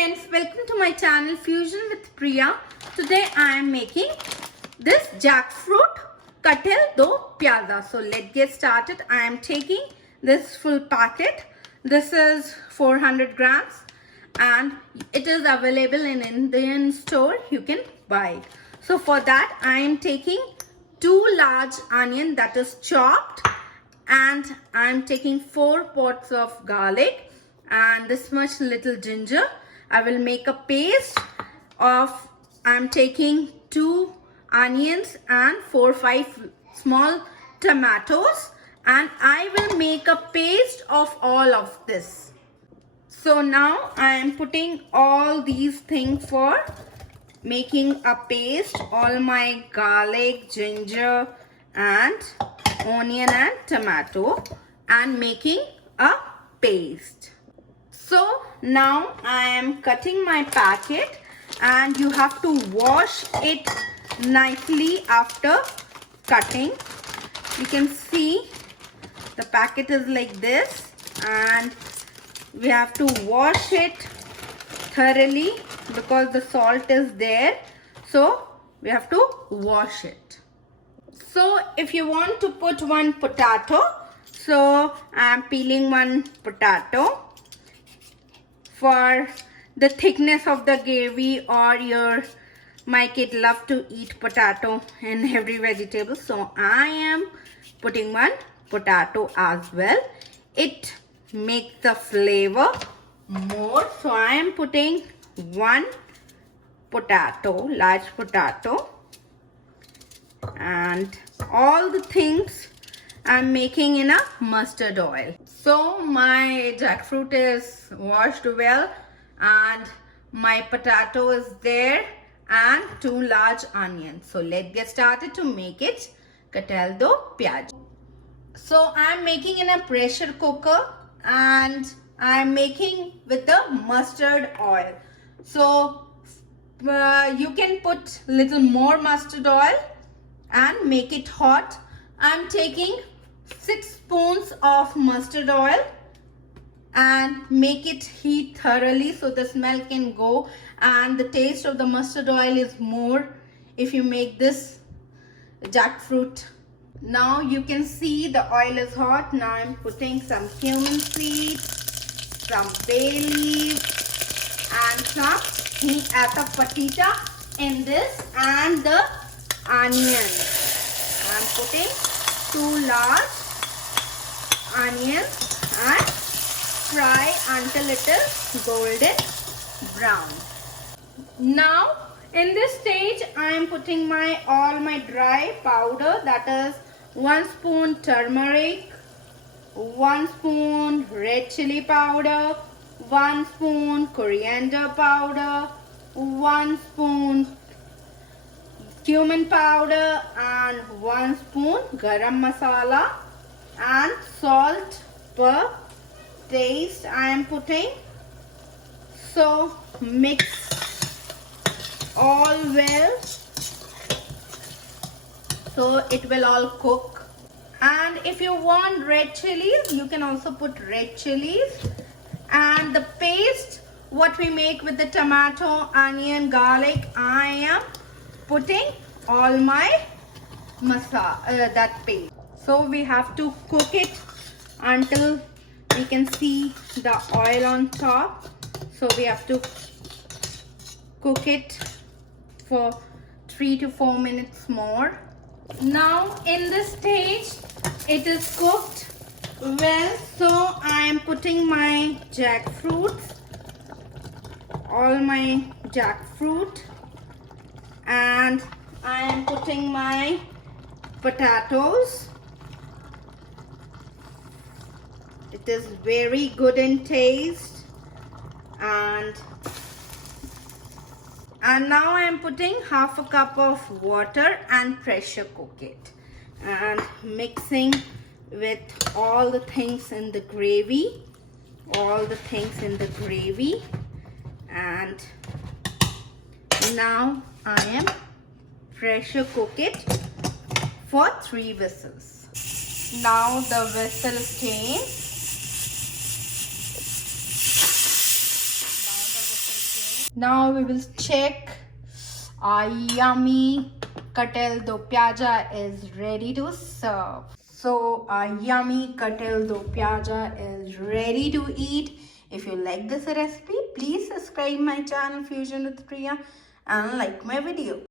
friends, welcome to my channel Fusion with Priya. Today I am making this jackfruit katil do pyada. So let's get started. I am taking this full packet. This is 400 grams and it is available in Indian store. You can buy it. So for that I am taking 2 large onion that is chopped, and I am taking 4 pods of garlic and this much little ginger. I will make a paste of, I'm taking 2 onions and 4-5 small tomatoes, and I will make a paste of all of this. So now I am putting all these things for making a paste, all my garlic, ginger and onion and tomato, and making a paste. So now I am cutting my packet, and you have to wash it nicely after cutting. You can see the packet is like this, and we have to wash it thoroughly because the salt is there, so we have to wash it. So if you want to put 1 potato, so I am peeling 1 potato. For the thickness of the gravy, or my kid love to eat potato in every vegetable, so I am putting 1 potato as well. It makes the flavor more, so I am putting 1 potato, large potato, and all the things I'm making in a mustard oil. So my jackfruit is washed well, and my potato is there, and 2 large onions. So let's get started to make it katil do pyada. So I'm making in a pressure cooker, and I'm making with the mustard oil. So you can put little more mustard oil and make it hot. I'm taking 6 spoons of mustard oil and make it heat thoroughly so the smell can go, and the taste of the mustard oil is more if you make this jackfruit. Now you can see the oil is hot. Now I'm putting some cumin seeds, some bay leaves and some atha patita in this, and the onions. I'm putting 2 large onions and fry until it is golden brown. Now in this stage I am putting all my dry powder, that is 1 spoon turmeric, 1 spoon red chili powder, 1 spoon coriander powder, 1 spoon cumin powder, and 1 spoon garam masala, and salt per taste I am putting. So mix all well so it will all cook. And if you want red chilies, you can also put red chilies. And the paste what we make with the tomato, onion, garlic, I am putting all my masala, that paste. So we have to cook it until we can see the oil on top. So we have to cook it for 3 to 4 minutes more. Now in this stage it is cooked well, so I am putting my jackfruits, all my jackfruit, and I am putting my potatoes. It is very good in taste, and now I am putting half a cup of water and pressure cook it, and mixing with all the things in the gravy, and now I am pressure cook it for 3 whistles. Now the whistle came. Now we will check our yummy Katel do Pyaja is ready to serve. So our yummy Katel do Pyaja is ready to eat. If you like this recipe, please subscribe my channel Fusion with Priya and like my video.